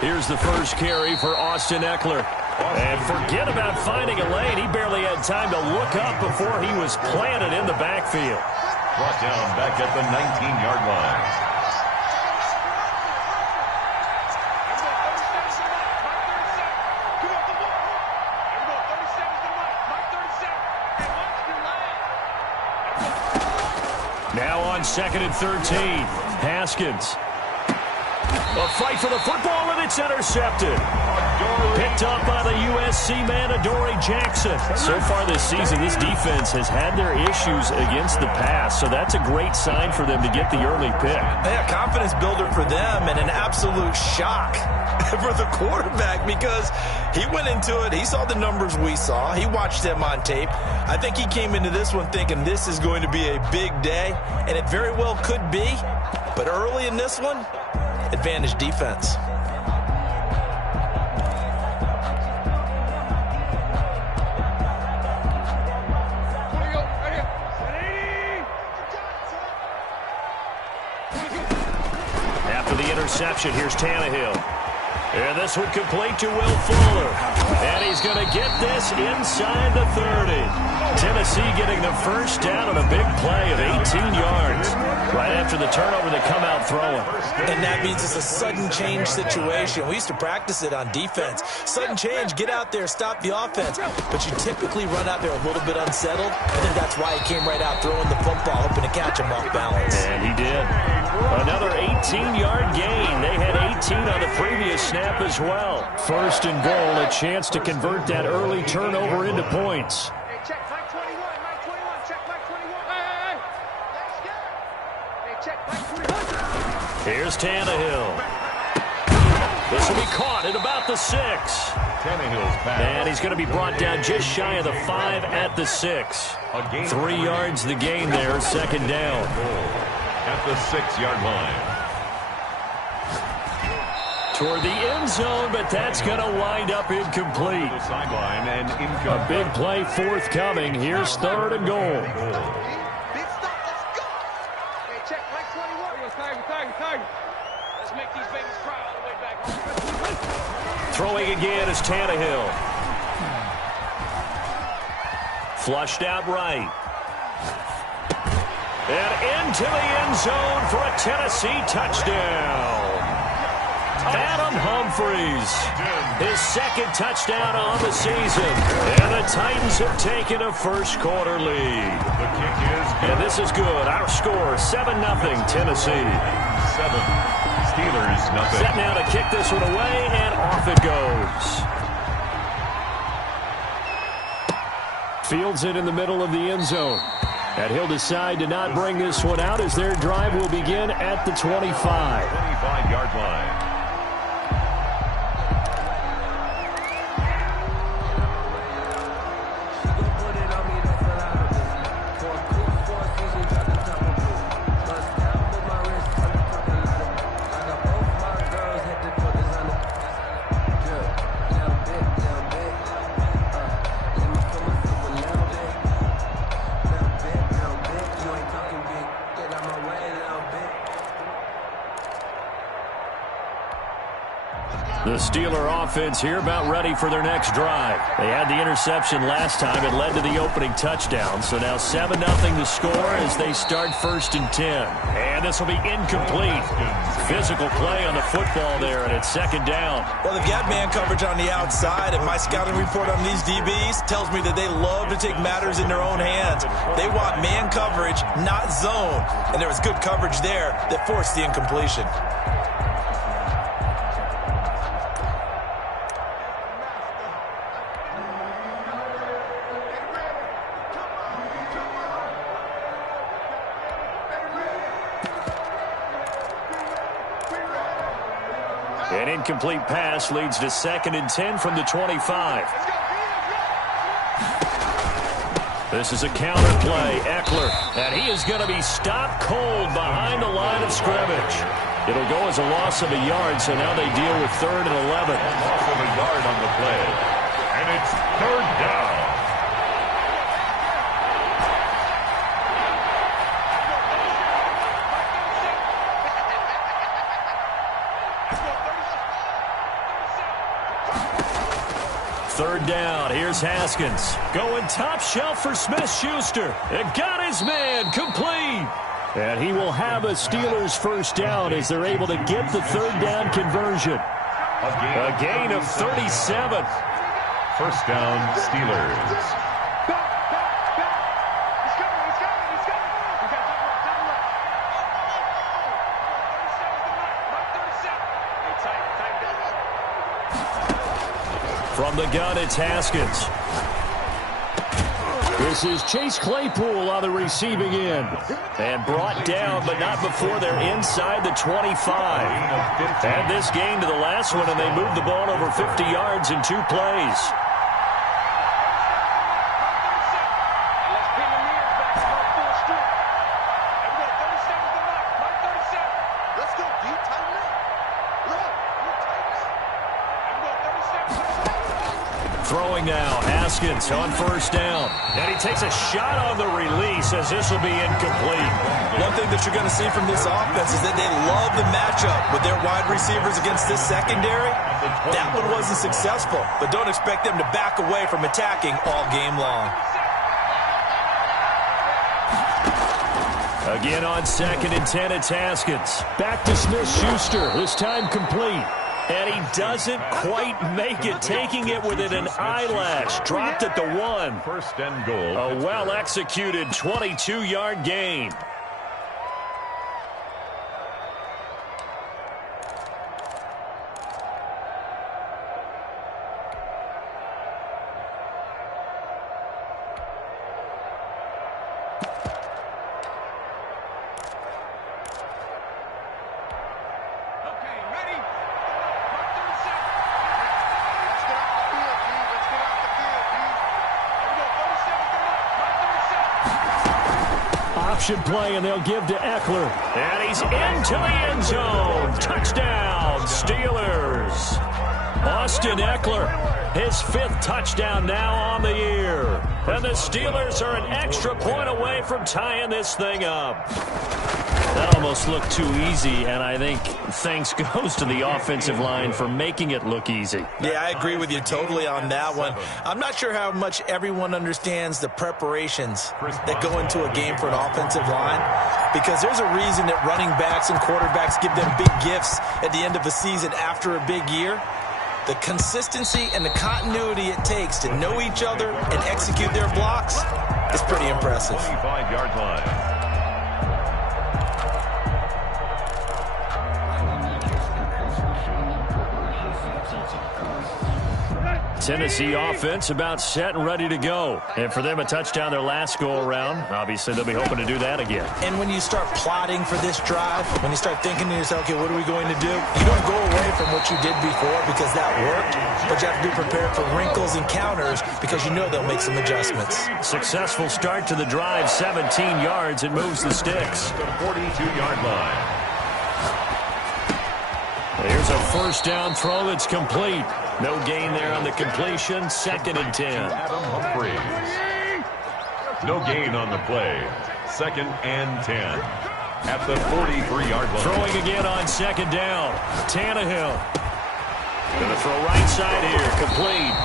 Here's the first carry for Austin Eckler. And forget about finding a lane. He barely had time to look up before he was planted in the backfield. Brought down back at the 19-yard line. Now on 2nd and 13, Haskins. A fight for the football, and it's intercepted. Picked up by the USC man, Adoree Jackson. So far this season, this defense has had their issues against the pass, so that's a great sign for them to get the early pick. Yeah, confidence builder for them and an absolute shock for the quarterback because he went into it. He saw the numbers we saw. He watched them on tape. I think he came into this one thinking this is going to be a big day, and it very well could be. But early in this one, advantage defense. After the interception, here's Tannehill. And this would complete to Will Fuller. And he's going to get this inside the 30. Tennessee getting the first down on a big play of 18 yards. Right after the turnover, they come out throwing. And that means it's a sudden change situation. We used to practice it on defense. Sudden change, get out there, stop the offense. But you typically run out there a little bit unsettled. I think that's why he came right out throwing the football, hoping to catch him off balance. And he did. Another 18-yard gain. They had 18 on the previous snap as well. 1st and goal, a chance to convert that early turnover into points. Check Mike 21, Mike 21, check Mike 21. Hey. Hey, check Mike 21. Here's Tannehill. This will be caught at about the 6. Tannehill's pass. And he's going to be brought down just shy of the 5 at the 6. 3 yards the gain there, 2nd down. At the 6-yard line. Toward the end zone, but that's going to wind up incomplete. The sideline and A big play forthcoming. Here's 3rd and goal. Big stop, let's go. Hey, check Mike 21. Tiger. Let's make these babies cry all the way back home. Throwing again is Tannehill. Flushed out right. And into the end zone for a Tennessee touchdown. Adam Humphries, his 2nd touchdown on the season. And the Titans have taken a first-quarter lead. The kick is good. And this is good. Our score, 7-0 Tennessee. 7. Steelers, nothing. Set now to kick this one away, and off it goes. Fields it in the middle of the end zone. And he'll decide to not bring this one out as their drive will begin at the 25. 25-yard line. The Steeler offense here about ready for their next drive. They had the interception last time. It led to the opening touchdown. So now 7-0 the score as they start 1st and 10. And this will be incomplete. Physical play on the football there, and it's 2nd down. Well, they've got man coverage on the outside, and my scouting report on these DBs tells me that they love to take matters in their own hands. They want man coverage, not zone. And there was good coverage there that forced the incompletion. An incomplete pass leads to 2nd and 10 from the 25. This is a counter play. Eckler, and he is going to be stopped cold behind the line of scrimmage. It'll go as a loss of a yard, so now they deal with 3rd and 11. Loss of a yard on the play. And it's 3rd down. third down. Here's Haskins. Going top shelf for Smith-Schuster. It got his man complete. And he will have a Steelers first down as they're able to get the third down conversion. A gain of 37. First down, Steelers. From the gun, it's Haskins. This is Chase Claypool on the receiving end. And brought down, but not before they're inside the 25. Add this gain to the last one, and they moved the ball over 50 yards in 2 plays. Throwing now, Haskins on first down. And he takes a shot on the release as this will be incomplete. One thing that you're going to see from this offense is that they love the matchup with their wide receivers against this secondary. That one wasn't successful, but don't expect them to back away from attacking all game long. Again on 2nd and 10, it's Haskins. Back to Smith-Schuster, this time complete. And he doesn't quite make it, taking it within an eyelash. Dropped at the 1. First and goal. A well-executed 22-yard gain. Option play, and they'll give to Eckler. And he's into the end zone. Touchdown, Steelers. Austin Eckler, his 5th touchdown now on the year. And the Steelers are an extra point away from tying this thing up. That almost looked too easy, and I think thanks goes to the offensive line for making it look easy. Yeah, I agree with you totally on that one. I'm not sure how much everyone understands the preparations that go into a game for an offensive line, because there's a reason that running backs and quarterbacks give them big gifts at the end of the season after a big year. The consistency and the continuity it takes to know each other and execute their blocks is pretty impressive. 25-yard line. Tennessee offense about set and ready to go. And for them, a touchdown their last go-around. Obviously, they'll be hoping to do that again. And when you start plotting for this drive, when you start thinking to yourself, okay, what are we going to do? You don't go away from what you did before because that worked, but you have to be prepared for wrinkles and counters because you know they'll make some adjustments. Successful start to the drive, 17 yards, and moves the sticks. The 42-yard line. Here's a first down throw that's complete. No gain there on the completion. 2nd and 10. Adam Humphries. No gain on the play. 2nd and 10. At the 43-yard line. Throwing again on 2nd down. Tannehill. Going to throw right side here. Complete.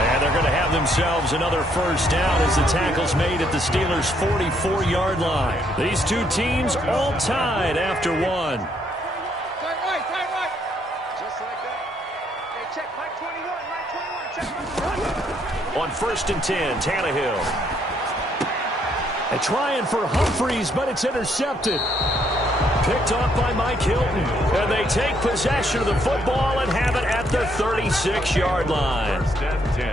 And they're going to have themselves another first down as the tackle's made at the Steelers' 44-yard line. These two teams all tied after one. On 1st and 10, Tannehill. And trying for Humphries, but it's intercepted. Picked off by Mike Hilton. And they take possession of the football and have it at the 36-yard line.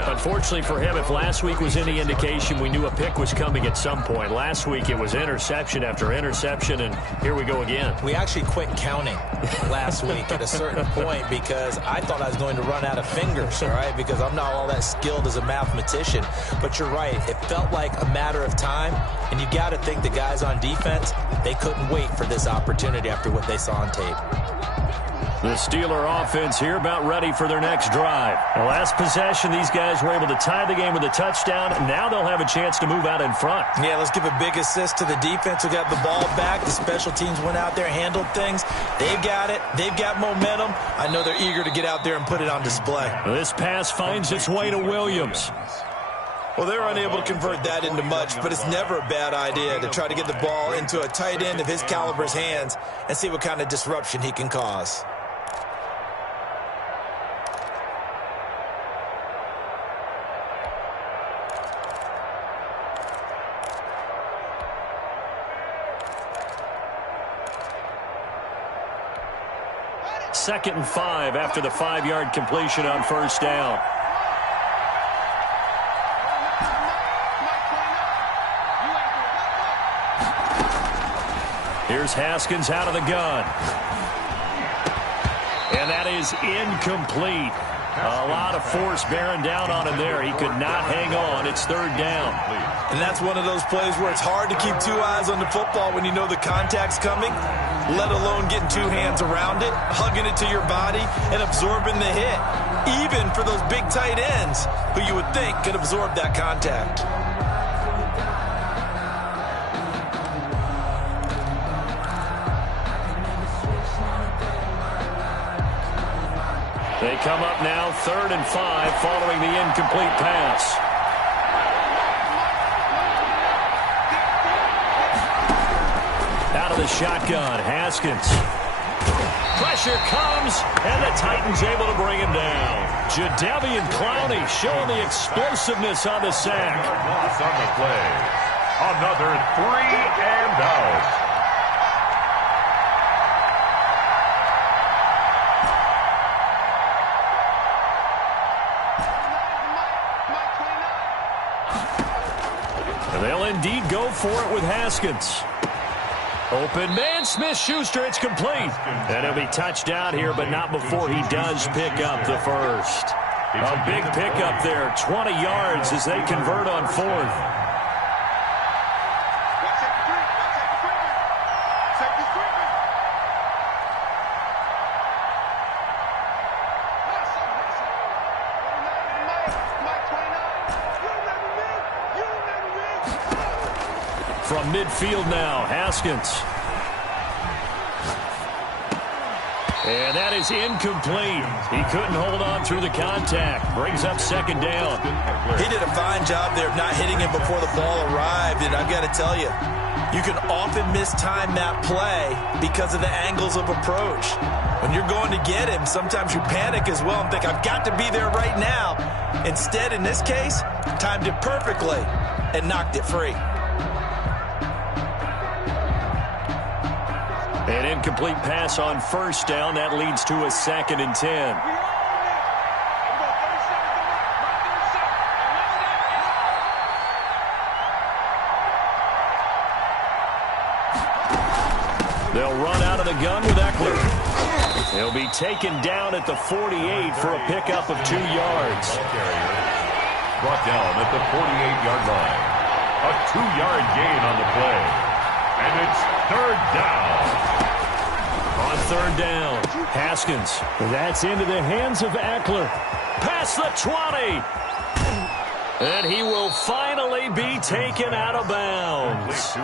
Unfortunately for him, if last week was any indication, we knew a pick was coming at some point. Last week it was interception after interception, and here we go again. We actually quit counting last week at a certain point because I thought I was going to run out of fingers, all right, because I'm not all that skilled as a mathematician. But you're right. It felt like a matter of time, and you got to think the guys on defense, they couldn't wait for this opportunity after what they saw on tape. The Steeler offense here about ready for their next drive. The last possession, these guys were able to tie the game with a touchdown. Now they'll have a chance to move out in front. Yeah, let's give a big assist to the defense who got the ball back. The special teams went out there, handled things. They've got it. They've got momentum. I know they're eager to get out there and put it on display. This pass finds its way to Williams. Well, they're unable to convert that into much, but it's never a bad idea to try to get the ball into a tight end of his caliber's hands and see what kind of disruption he can cause. Second and 5 after the 5-yard completion on first down. Here's Haskins out of the gun. And that is incomplete. A lot of force bearing down on him there. He could not hang on. It's third down. And that's one of those plays where it's hard to keep 2 eyes on the football when you know the contact's coming, let alone getting 2 hands around it, hugging it to your body, and absorbing the hit, even for those big tight ends who you would think could absorb that contact. They come up now, 3rd and 5, following the incomplete pass. Out of the shotgun, Haskins. Pressure comes, and the Titans able to bring him down. Jadeveon Clowney showing the explosiveness on the sack. Loss on the play. Another 3 and out. They'll indeed go for it with Haskins. Open man, Smith-Schuster, it's complete. And he'll be touched down here, but not before he does pick up the first. A big pickup there, 20 yards as they convert on 4th. From midfield now, Haskins. And that is incomplete. He couldn't hold on through the contact. Brings up 2nd down. He did a fine job there of not hitting him before the ball arrived, and I've got to tell you, you can often mistime that play because of the angles of approach. When you're going to get him, sometimes you panic as well and think, I've got to be there right now. Instead, in this case, timed it perfectly and knocked it free. An incomplete pass on 1st down. That leads to a 2nd and 10. They'll run out of the gun with Eckler. He'll be taken down at the 48 for a pickup of 2 yards. Brought down at the 48-yard line. A 2-yard gain on the play. And it's 3rd down. On 3rd down, Haskins. That's into the hands of Eckler. Past the 20. And he will finally be taken out of bounds.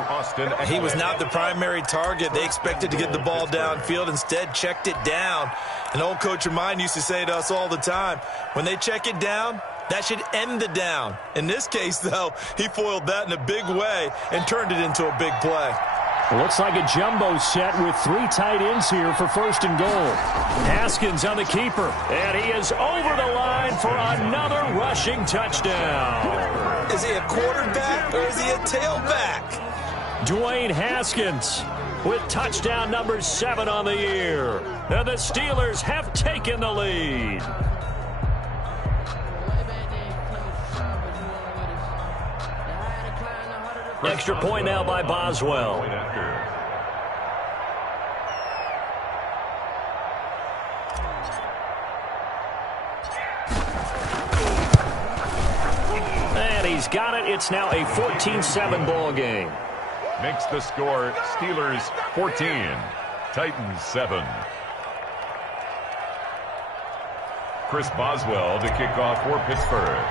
He was not the primary target. They expected to get the ball downfield. Instead, checked it down. An old coach of mine used to say to us all the time, when they check it down, that should end the down. In this case, though, he foiled that in a big way and turned it into a big play. It looks like a jumbo set with 3 tight ends here for 1st and goal. Haskins on the keeper, and he is over the line for another rushing touchdown. Is he a quarterback or is he a tailback? Dwayne Haskins with touchdown number 7 on the year. And the Steelers have taken the lead. Extra point now by Boswell. And he's got it. It's now a 14-7 ball game. Makes the score Steelers 14, Titans 7. Chris Boswell to kick off for Pittsburgh.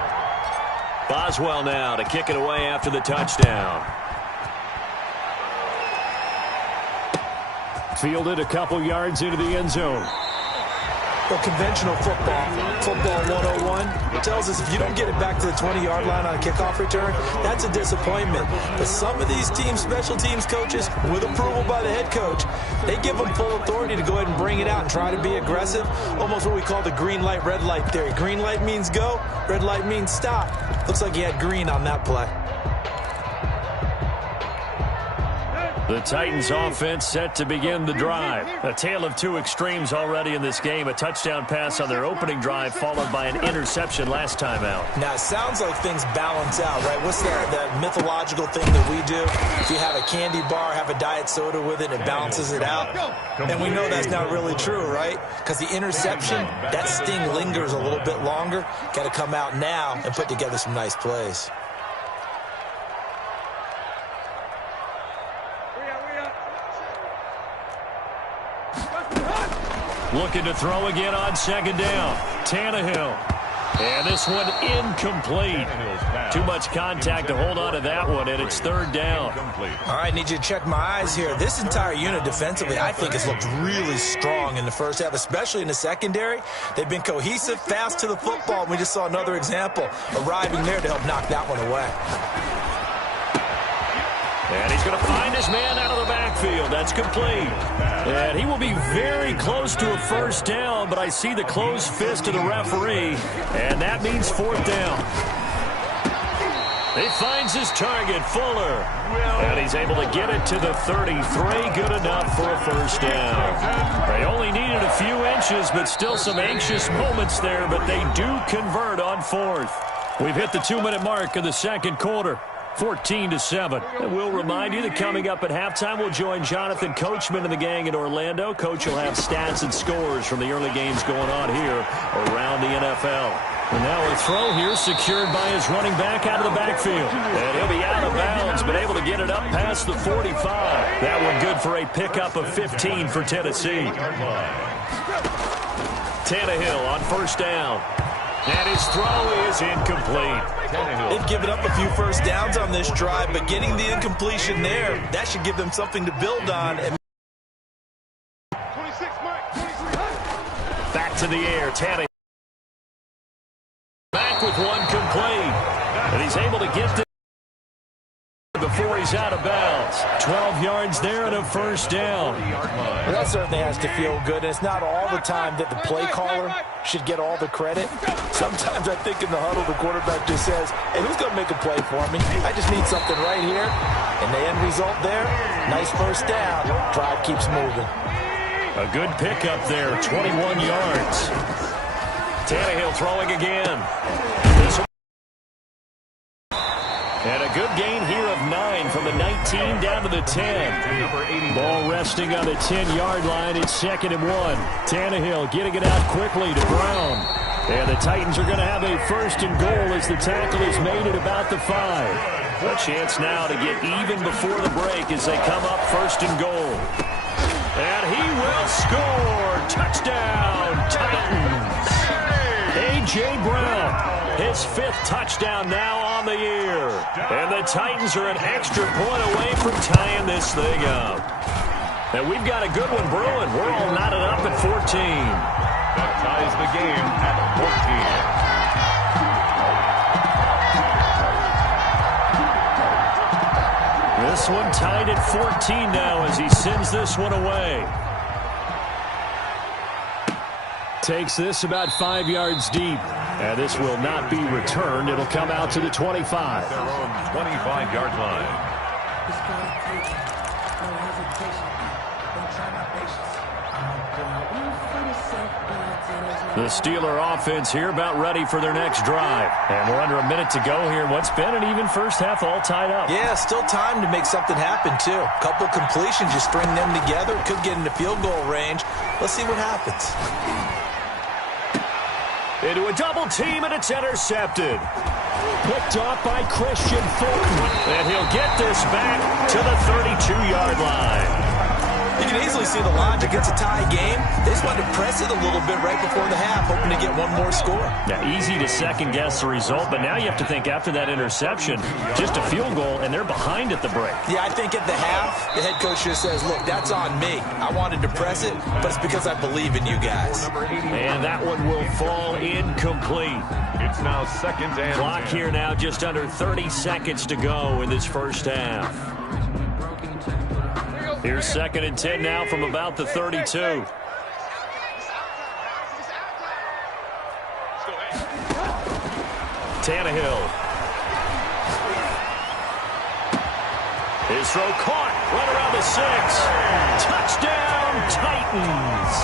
Boswell now to kick it away after the touchdown. Fielded a couple yards into the end zone. Well, conventional football 101, tells us if you don't get it back to the 20-yard line on a kickoff return, that's a disappointment. But some of these teams, special teams coaches, with approval by the head coach, they give them full authority to go ahead and bring it out and try to be aggressive. Almost what we call the green light, red light theory. Green light means go, red light means stop. Looks like he had green on that play. The Titans offense set to begin the drive. A tale of two extremes already in this game. A touchdown pass on their opening drive followed by an interception last time out. Now, it sounds like things balance out, right? What's that mythological thing that we do? If you have a candy bar, have a diet soda with it, it balances it out. And we know that's not really true, right? Because the interception, that sting lingers a little bit longer. Got to come out now and put together some nice plays. Looking to throw again on second down. Tannehill. And this one incomplete. Too much contact to hold on to that one, and it's third down. All right, need you to check my eyes here. This entire unit defensively, I think, has looked really strong in the first half, especially in the secondary. They've been cohesive, fast to the football. We just saw another example arriving there to help knock that one away. And he's going to find his man out of the backfield. That's complete. And he will be very close to a first down, but I see the closed fist of the referee, and that means fourth down. He finds his target, Fuller. And he's able to get it to the 33. Good enough for a first down. They only needed a few inches, but still some anxious moments there, but they do convert on fourth. We've hit the 2-minute mark of the second quarter. 14-7. And we'll remind you that coming up at halftime, we'll join Jonathan Coachman and the gang in Orlando. Coach will have stats and scores from the early games going on here around the NFL. And now a throw here secured by his running back out of the backfield. And he'll be out of bounds, but able to get it up past the 45. That one good for a pickup of 15 for Tennessee. Tannehill on first down. And his throw is incomplete. They've given up a few first downs on this drive, but getting the incompletion there, that should give them something to build on. Back to the air, Tannehill. Back with one complete. And he's able to get this before he's out of bounds. 12 yards there and a first down. Well, that certainly has to feel good. And it's not all the time that the play caller should get all the credit. Sometimes I think in the huddle, the quarterback just says, hey, who's going to make a play for me? I just need something right here. And the end result there, nice first down. Drive keeps moving. A good pickup there, 21 yards. Tannehill throwing again. And a good gain here of 9 from the 19 down to the 10. Ball resting on the 10-yard line. It's 2nd and 1. Tannehill getting it out quickly to Brown. And the Titans are going to have a first and goal as the tackle is made at about the 5. A chance now to get even before the break as they come up first and goal. And he will score. Touchdown, Titans. A.J. Brown, his 5th touchdown now on the year. And the Titans are an extra point away from tying this thing up. And we've got a good one brewing. We're all knotted up at 14. That ties the game at 14. This one tied at 14 now as he sends this one away. Takes this about 5 yards deep. And this will not be returned. It'll come out to the 25. Their own 25-yard line. The Steeler offense here about ready for their next drive. And we're under a minute to go here. What's been an even first half all tied up. Yeah, still time to make something happen, too. A couple completions, you string them together. Could get into field goal range. Let's see what happens. Into a double team, and it's intercepted. Picked off by Christian Fulton. And he'll get this back to the 32-yard line. You can easily see the logic. It's a tie game. They just wanted to press it a little bit right before the half, hoping to get one more score. Yeah, easy to second-guess the result, but now you have to think after that interception, just a field goal, and they're behind at the break. Yeah, I think at the half, the head coach just says, look, that's on me. I wanted to press it, but it's because I believe in you guys. And that one will fall incomplete. It's now second and Clock 10. here now, just under 30 seconds to go in this first half. Here's second and 10 now from about the 32. Tannehill. His throw caught right around the 6. Touchdown, Titans.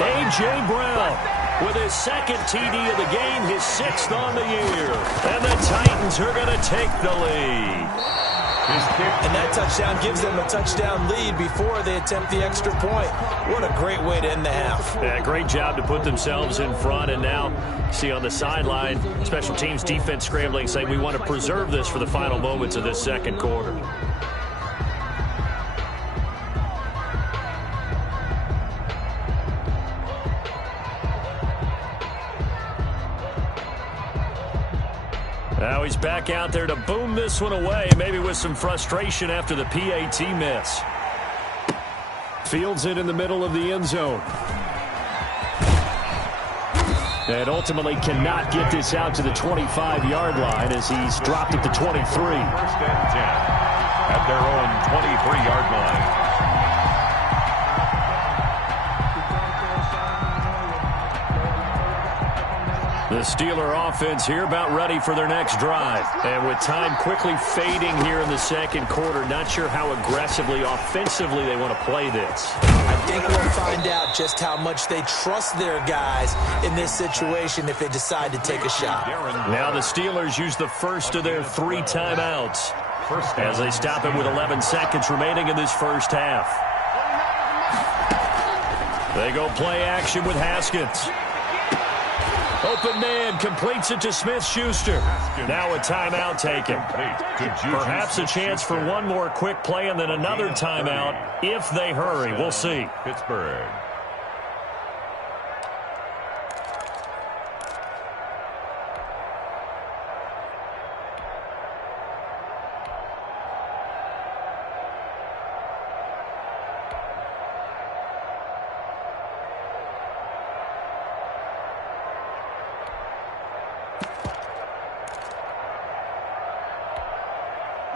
A.J. Brown with his second TD of the game, his 6th on the year. And the Titans are going to take the lead. And that touchdown gives them a touchdown lead before they attempt the extra point. What a great way to end the half. Yeah, great job to put themselves in front. And now, see on the sideline, special teams defense scrambling, saying we want to preserve this for the final moments of this second quarter. Now he's back out there to boom this one away, maybe with some frustration after the PAT miss. Fields it in the middle of the end zone. And ultimately cannot get this out to the 25-yard line as he's dropped at the 23. First and 10 at their own 23-yard line. The Steeler offense here about ready for their next drive. And with time quickly fading here in the second quarter, not sure how aggressively, offensively they want to play this. I think we'll find out just how much they trust their guys in this situation if they decide to take a shot. Now the Steelers use the first of their 3 timeouts as they stop it with 11 seconds remaining in this first half. They go play action with Haskins. Open man completes it to Smith-Schuster. Now a timeout taken. Perhaps a chance for one more quick play and then another timeout if they hurry. We'll see. Pittsburgh.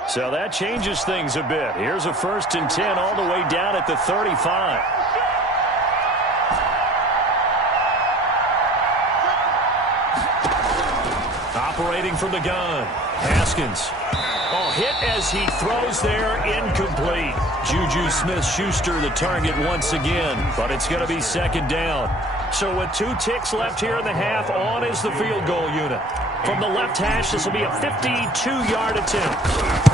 So that changes things a bit. Here's a first and 10 all the way down at the 35. Operating from the gun. Haskins. Oh, hit as he throws there, incomplete. Juju Smith-Schuster the target once again, but it's going to be second down. So with 2 ticks left here in the half, on is the field goal unit. From the left hash, this will be a 52-yard attempt.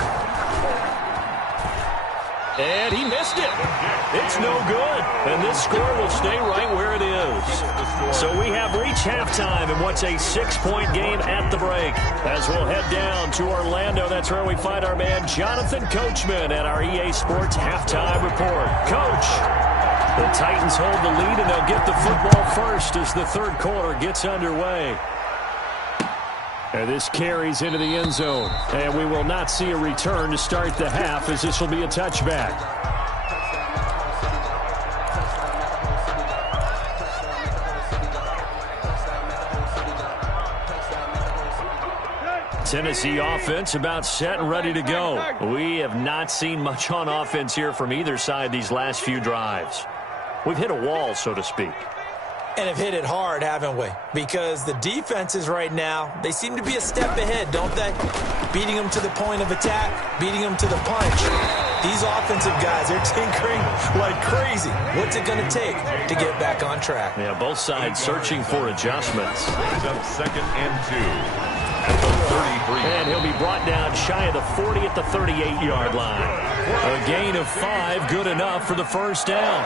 And he missed it. It's no good. And this score will stay right where it is. So we have reached halftime in what's a 6-point game at the break. As we'll head down to Orlando, that's where we find our man Jonathan Coachman at our EA Sports Halftime Report. Coach, the Titans hold the lead, and they'll get the football first as the third quarter gets underway. And this carries into the end zone. And we will not see a return to start the half, as this will be a touchback. Tennessee offense about set and ready to go. We have not seen much on offense here from either side these last few drives. We've hit a wall, so to speak. And have hit it hard, haven't we? Because the defenses right now, they seem to be a step ahead, don't they? Beating them to the point of attack, beating them to the punch. These offensive guys are tinkering like crazy. What's it going to take to get back on track? Yeah, both sides searching for adjustments. Brings up second and 2 at the 33. And he'll be brought down shy of the 40 at the 38-yard line. A gain of 5, good enough for the first down.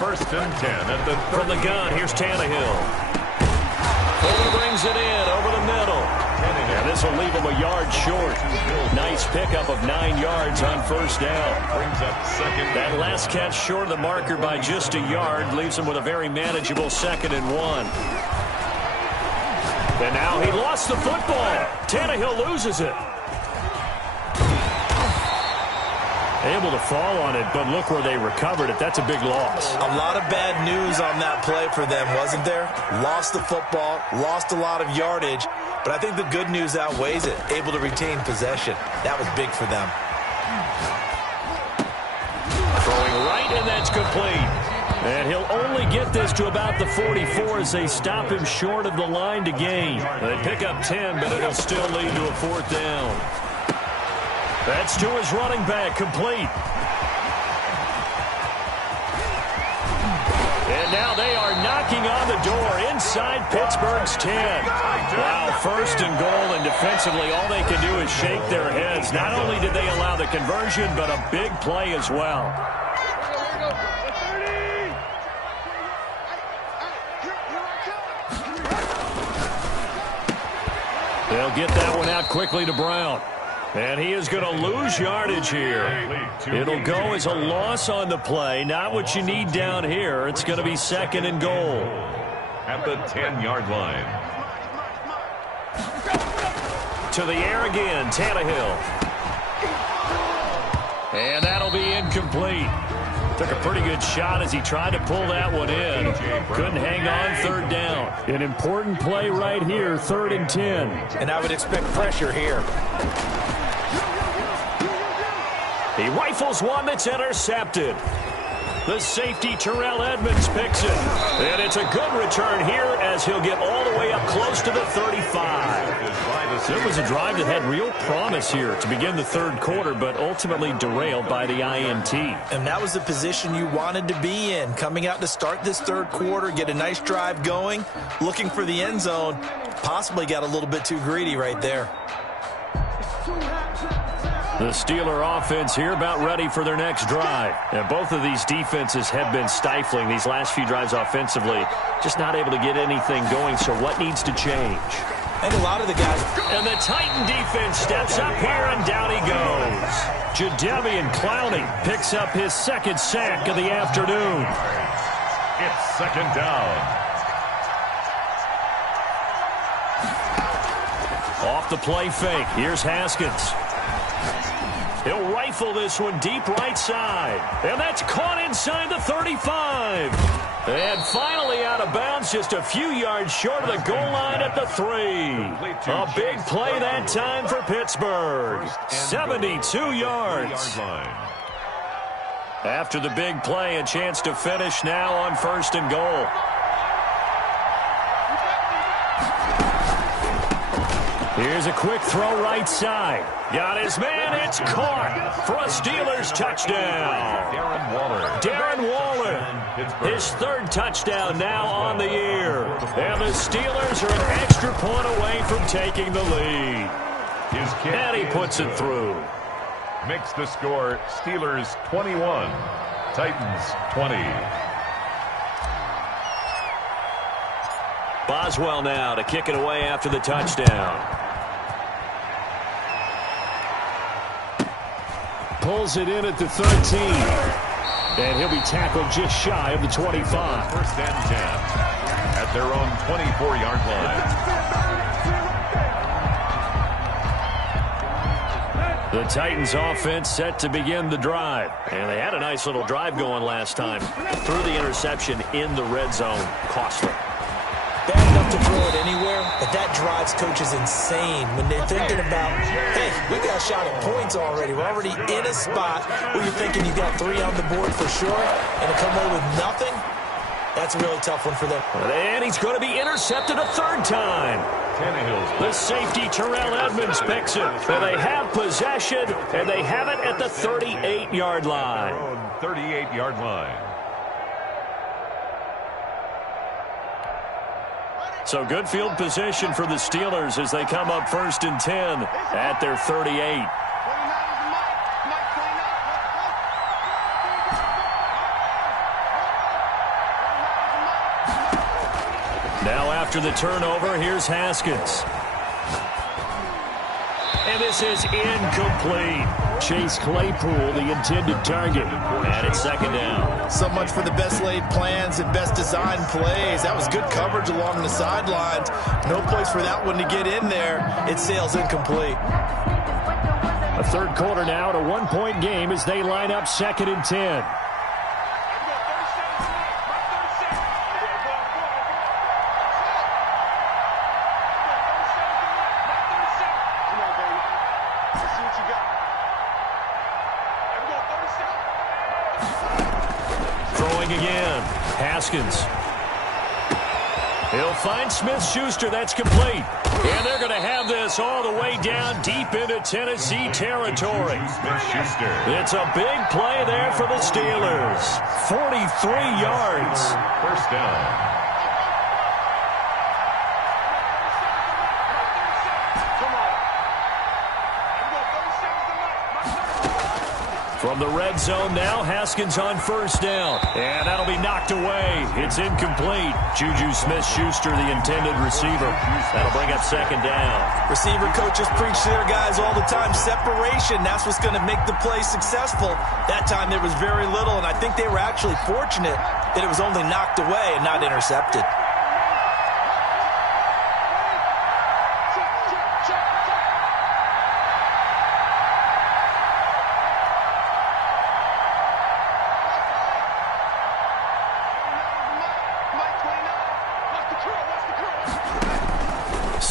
First and 10 at the 30. From the gun, here's Tannehill. Fuller brings it in over the middle. And this will leave him a yard short. Nice pickup of 9 yards on first down. Brings up second. That last catch short of the marker by just a yard leaves him with a very manageable 2nd and 1. And now he lost the football. Tannehill loses it. Able to fall on it, but look where they recovered it. That's a big loss. A lot of bad news on that play for them, wasn't there? Lost the football, lost a lot of yardage, but I think the good news outweighs it. Able to retain possession. That was big for them. Throwing right, and that's complete. And he'll only get this to about the 44 as they stop him short of the line to gain. They pick up 10, but it'll still lead to a 4th down. That's to his running back, complete. And now they are knocking on the door inside Pittsburgh's 10. Wow, 1st and goal, and defensively all they can do is shake their heads. Not only did they allow the conversion, but a big play as well. They'll get that one out quickly to Brown. And he is going to lose yardage here. It'll go as a loss on the play. Not what you need down here. It's going to be 2nd and goal. At the 10-yard line. To the air again, Tannehill. And that'll be incomplete. Took a pretty good shot as he tried to pull that one in. Couldn't hang on, 3rd down. An important play right here, 3rd and 10. And I would expect pressure here. He rifles one that's intercepted. The safety, Terrell Edmonds, picks it. And it's a good return here as he'll get all the way up close to the 35. It was a drive that had real promise here to begin the 3rd quarter, but ultimately derailed by the INT. And that was the position you wanted to be in. Coming out to start this 3rd quarter, get a nice drive going, looking for the end zone. Possibly got a little bit too greedy right there. The Steeler offense here about ready for their next drive. And both of these defenses have been stifling these last few drives offensively. Just not able to get anything going, so what needs to change? And a lot of the guys. And the Titan defense steps up here, and down he goes. Jadeveon Clowney picks up his 2nd sack of the afternoon. It's 2nd down. Off the play fake. Here's Haskins. He'll rifle this one deep right side. And that's caught inside the 35. And finally out of bounds, just a few yards short of the goal line at the 3. A big play that time for Pittsburgh. 72 yards. After the big play, a chance to finish now on 1st and goal. Here's a quick throw right side. Got his man. It's caught for a Steelers touchdown. Darren Waller. His 3rd touchdown now on the year. And the Steelers are an extra point away from taking the lead. And he puts it through. Makes the score Steelers 21, Titans 20. Boswell now to kick it away after the touchdown. Pulls it in at the 13. And he'll be tackled just shy of the 25. 1st and 10 at their own 24-yard line. The Titans offense set to begin the drive. And they had a nice little drive going last time. Threw the interception in the red zone. Costly. Bad enough to throw it anywhere, but that drives coaches insane when they're thinking about, hey, we got a shot at points already. We're already in a spot where you're thinking you got 3 on the board for sure, and to come away with nothing, that's a really tough one for them. And he's going to be intercepted a 3rd time. The safety, Terrell Edmonds, picks it. And they have possession, and they have it at the 38-yard line. 38-yard line. So good field position for the Steelers as they come up 1st and 10 at their 38. Now after the turnover, here's Haskins. And this is incomplete. Chase Claypool, the intended target. And it's second down. So much for the best laid plans and best designed plays. That was good coverage along the sidelines. No place for that one to get in there. It sails incomplete. A third quarter now at a one-point game as they line up 2nd and 10. Again, Haskins. He'll find Smith-Schuster. That's complete. And they're going to have this all the way down deep into Tennessee territory. It's a big play there for the Steelers. 43 yards. First down. From the red zone now, Haskins on first down. And that'll be knocked away. It's incomplete. Juju Smith-Schuster, the intended receiver. That'll bring up second down. Receiver coaches preach to their guys all the time. Separation, that's what's going to make the play successful. That time there was very little, and I think they were actually fortunate that it was only knocked away and not intercepted.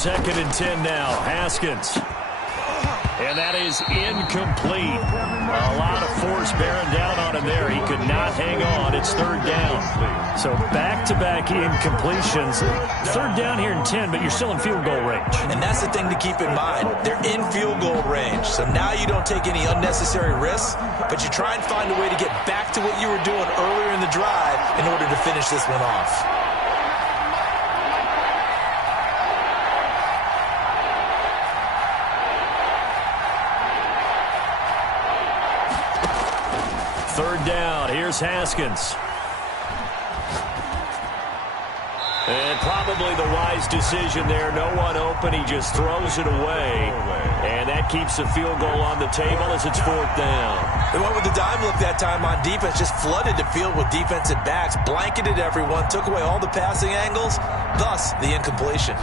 Second and 10 now. Haskins. And that is incomplete. A lot of force bearing down on him there. He could not hang on. It's third down. So back-to-back incompletions. Third down here in 10, but you're still in field goal range. And that's the thing to keep in mind. They're in field goal range. So now you don't take any unnecessary risks, but you try and find a way to get back to what you were doing earlier in the drive in order to finish this one off. Third down. Here's Haskins. And probably the wise decision there. No one open. He just throws it away. And that keeps the field goal on the table as it's fourth down. They went with the dime look that time on defense. Just flooded the field with defensive backs. Blanketed everyone. Took away all the passing angles. Thus, the incompletion.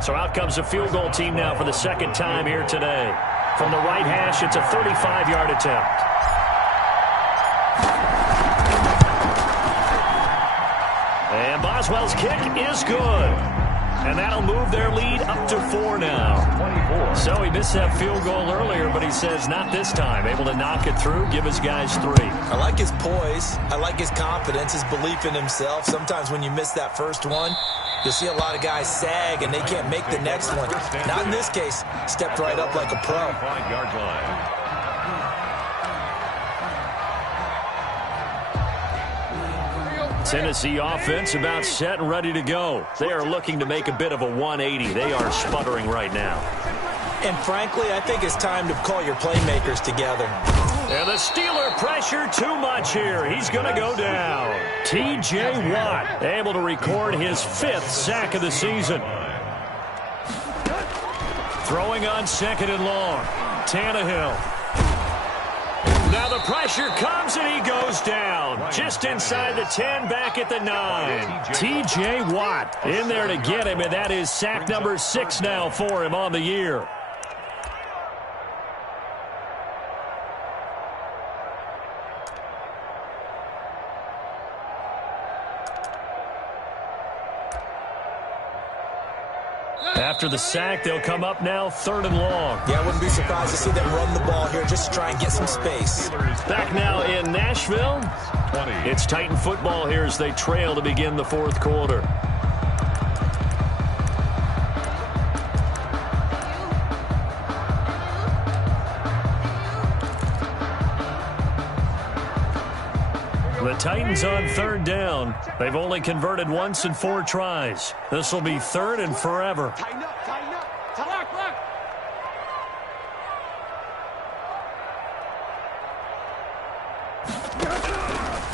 So out comes the field goal team now for the second time here today. From the right hash, it's a 35-yard attempt. And Boswell's kick is good. And that'll move their lead up to 4 now. So he missed that field goal earlier, but he says not this time. Able to knock it through, give his guys 3. I like his poise. I like his confidence, his belief in himself. Sometimes when you miss that first one, you'll see a lot of guys sag and they can't make the next one. Not in this case. Stepped right up like a pro. 5-yard line. Tennessee offense about set and ready to go. They are looking to make a bit of a 180. They are sputtering right now. And frankly, I think it's time to call your playmakers together. And the Steeler pressure too much here. He's going to go down. T.J. Watt able to record his 5th sack of the season. Throwing on second and long. Tannehill. Now the pressure comes and he goes down. Just inside the 10, back at the 9. T.J. Watt in there to get him, and that is sack number 6 now for him on the year. After the sack, they'll come up now 3rd and long. Yeah, I wouldn't be surprised to see them run the ball here just to try and get some space. Back now in Nashville. It's Titan football here as they trail to begin the 4th quarter. The Titans on 3rd down. They've only converted once in 4 tries. This will be 3rd and forever.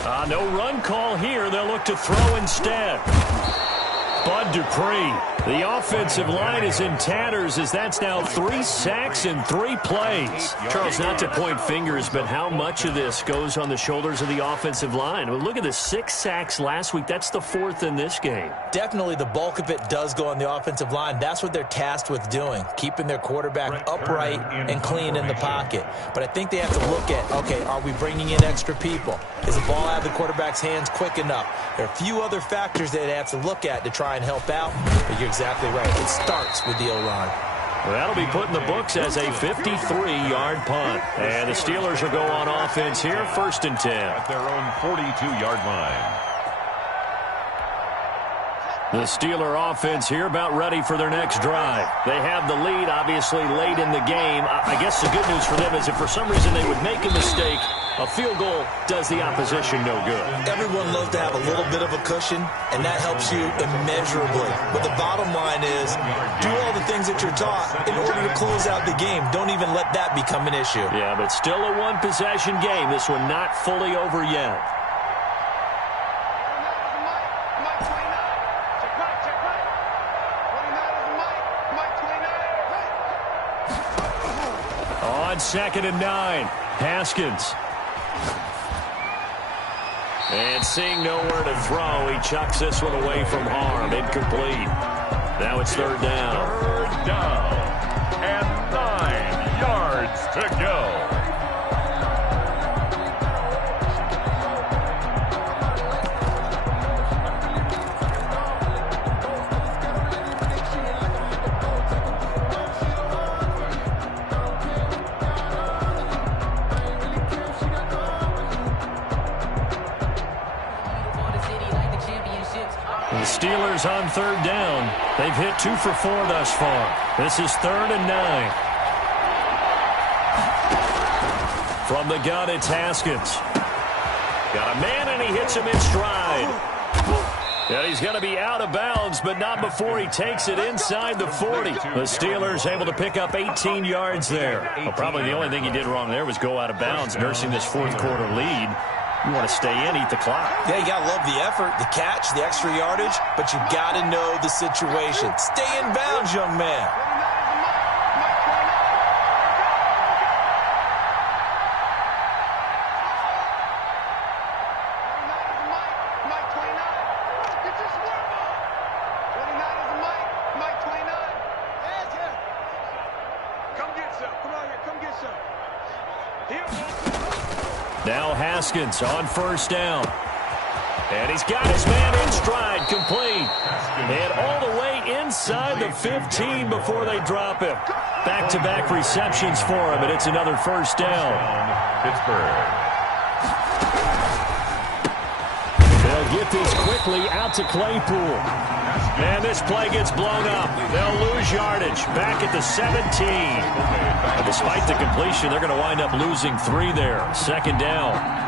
No run call here. They'll look to throw instead. Bud Dupree. The offensive line is in tatters as that's now 3 sacks in 3 plays. Charles, not to point fingers, but how much of this goes on the shoulders of the offensive line? Well, look at the 6 sacks last week. That's the 4th in this game. Definitely the bulk of it does go on the offensive line. That's what they're tasked with doing, keeping their quarterback upright and clean in the pocket. But I think they have to look at, okay, are we bringing in extra people? Is the ball out of the quarterback's hands quick enough? There are a few other factors they have to look at to try and help out, but you're exactly right. It starts with the O-line. Well, that'll be put in the books as a 53-yard punt. And the Steelers will go on offense here, 1st and 10. At their own 42-yard line. The Steeler offense here about ready for their next drive. They have the lead, obviously, late in the game. I guess the good news for them is if for some reason they would make a mistake, a field goal does the opposition no good. Everyone loves to have a little bit of a cushion, and that helps you immeasurably. But the bottom line is, do all the things that you're taught in order to close out the game. Don't even let that become an issue. Yeah, but still a one-possession game. This one not fully over yet. On 2nd and 9, Haskins. And seeing nowhere to throw, he chucks this one away from harm. Incomplete. Now it's 3rd down. 3rd down. And 9 yards to go. Steelers on 3rd down. They've hit 2 for 4 thus far. This is 3rd and 9. From the gun, it's Haskins. Got a man, and he hits him in stride. And he's going to be out of bounds, but not before he takes it inside the 40. The Steelers able to pick up 18 yards there. Well, probably the only thing he did wrong there was go out of bounds, nursing this 4th quarter lead. You want to stay in, eat the clock. Yeah, you got to love the effort, the catch, the extra yardage, but you got to know the situation. Stay in bounds, young man. Now Haskins on 1st down. And he's got his man in stride, complete. And all the way inside the 15 before they drop him. Back-to-back receptions for him, and it's another 1st down. Pittsburgh. They'll get this quickly out to Claypool. And this play gets blown up. They'll lose yardage back at the 17. And despite the completion, they're going to wind up losing 3 there. 2nd down.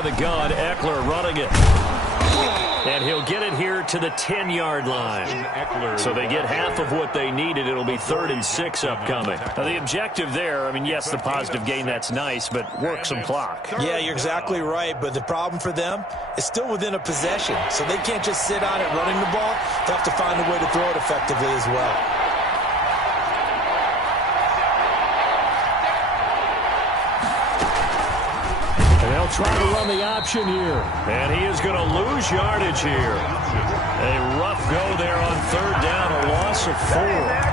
The gun, Eckler running it. And he'll get it here to the 10-yard line. So they get half of what they needed. It'll be 3rd and 6 upcoming. Now, the objective there, I mean, yes, the positive gain, that's nice, but work some clock. Yeah, you're exactly right. But the problem for them is still within a possession. So they can't just sit on it running the ball. They have to find a way to throw it effectively as well. Try to run the option here. And he is going to lose yardage here. A rough go there on 3rd down, a loss of 4.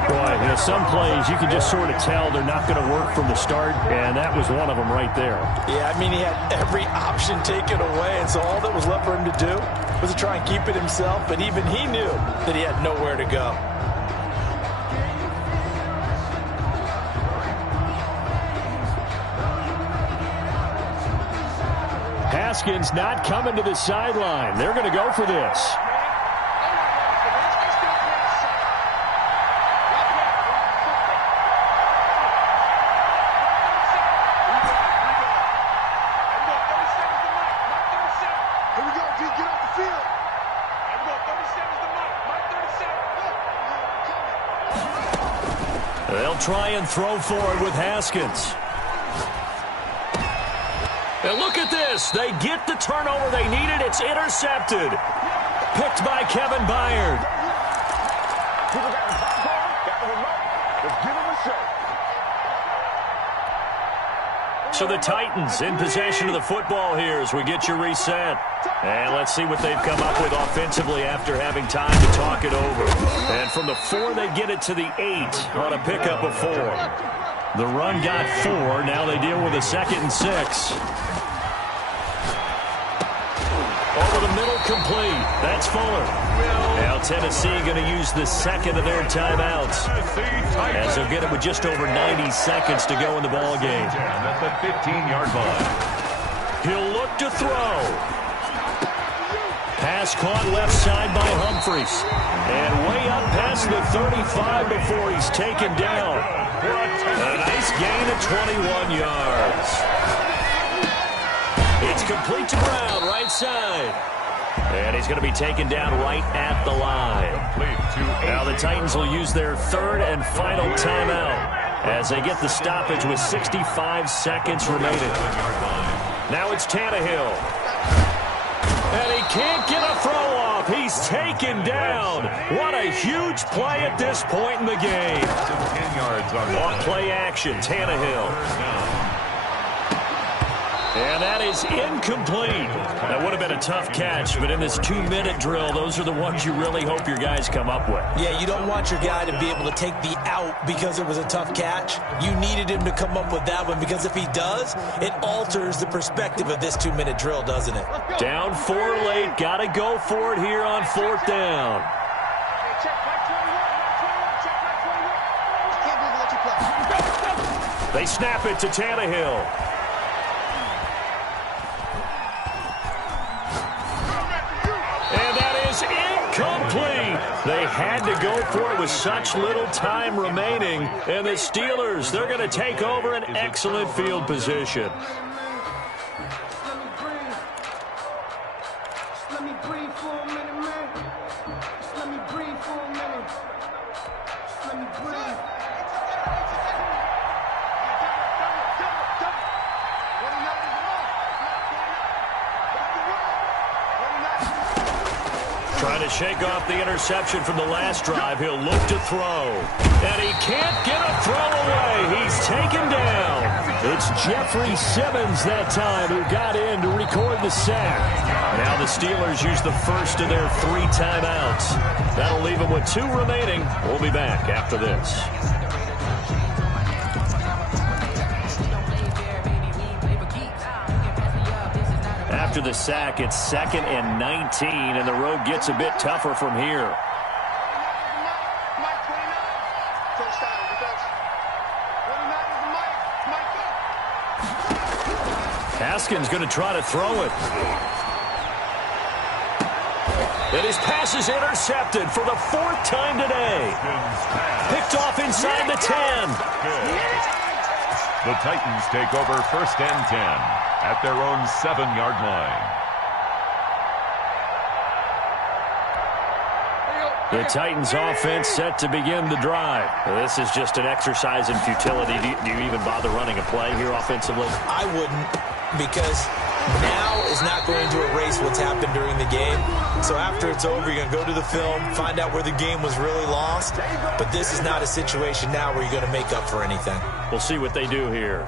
Boy, you know, some plays you can just sort of tell they're not going to work from the start, and that was one of them right there. Yeah, I mean, he had every option taken away, and so all that was left for him to do was to try and keep it himself, but even he knew that he had nowhere to go. Haskins not coming to the sideline. They're going to go for this. They'll try and throw forward with Haskins. And look at this. They get the turnover they needed. It's intercepted. Picked by Kevin Byard. So the Titans in possession of the football here as we get your reset. And let's see what they've come up with offensively after having time to talk it over. And from the 4, they get it to the 8 on a pickup of 4. The run got 4. Now they deal with a 2nd and 6. Over the middle, complete. That's Fuller. Now Tennessee going to use the 2nd of their timeouts as they'll get it with just over 90 seconds to go in the ball game. At the 15-yard line. He'll look to throw. Pass caught left side by Humphries. And way up past the 35 before he's taken down. A nice gain of 21 yards. It's complete to Brown, right side. And he's going to be taken down right at the line. Now the Titans will use their 3rd and final timeout as they get the stoppage with 65 seconds remaining. Now it's Tannehill. And he can't get a throw off. He's taken down. What a huge play at this point in the game. 10 yards on play action, Tannehill. And that is incomplete. That would have been a tough catch, but in this 2-minute drill, those are the ones you really hope your guys come up with. Yeah, you don't want your guy to be able to take the out because it was a tough catch. You needed him to come up with that one because if he does, it alters the perspective of this 2-minute drill, doesn't it? Down 4 late. Got to go for it here on 4th down. They snap it to Tannehill. Incomplete. They had to go for it with such little time remaining. And the Steelers, they're going to take over an excellent field position. Let me breathe for a minute, man. Let me breathe for a minute. Let me breathe. Trying to shake off the interception from the last drive. He'll look to throw. And he can't get a throw away. He's taken down. It's Jeffrey Simmons that time who got in to record the sack. Now the Steelers use the first of their 3 timeouts. That'll leave them with 2 remaining. We'll be back after this. After the sack, it's 2nd and 19, and the road gets a bit tougher from here. Haskins going to try to throw it. And his pass is intercepted for the 4th time today. Picked off inside the 10. The Titans take over 1st and 10 at their own 7-yard line. The Titans offense set to begin the drive. This is just an exercise in futility. Do you even bother running a play here offensively? I wouldn't, because now is not going to erase what's happened during the game. So after it's over, you're going to go to the film, find out where the game was really lost. But this is not a situation now where you're going to make up for anything. We'll see what they do here.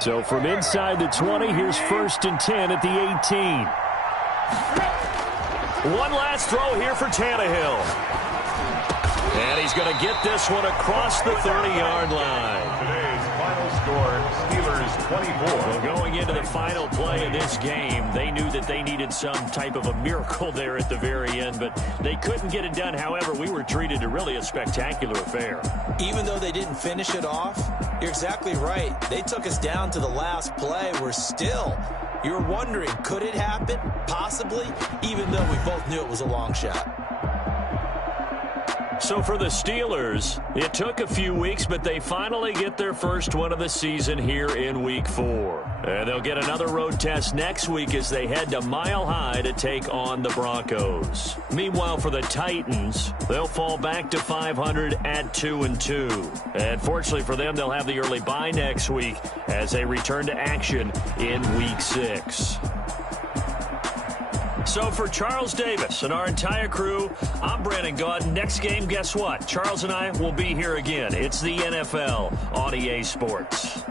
So from inside the 20, here's 1st and 10 at the 18. One last throw here for Tannehill. And he's going to get this one across the 30-yard line. Today's final score, Steelers 24. Well, going into the final play of this game, they knew that they needed some type of a miracle there at the very end, but they couldn't get it done. However, we were treated to really a spectacular affair. Even though they didn't finish it off, you're exactly right. They took us down to the last play. We're still You're wondering, could it happen? Possibly, even though we both knew it was a long shot. So for the Steelers, it took a few weeks, but they finally get their first one of the season here in Week 4. And they'll get another road test next week as they head to Mile High to take on the Broncos. Meanwhile, for the Titans, they'll fall back to 500 at 2-2. And fortunately for them, they'll have the early bye next week as they return to action in Week 6. So for Charles Davis and our entire crew, I'm Brandon Gaudin. Next game, guess what? Charles and I will be here again. It's the NFL on EA Sports.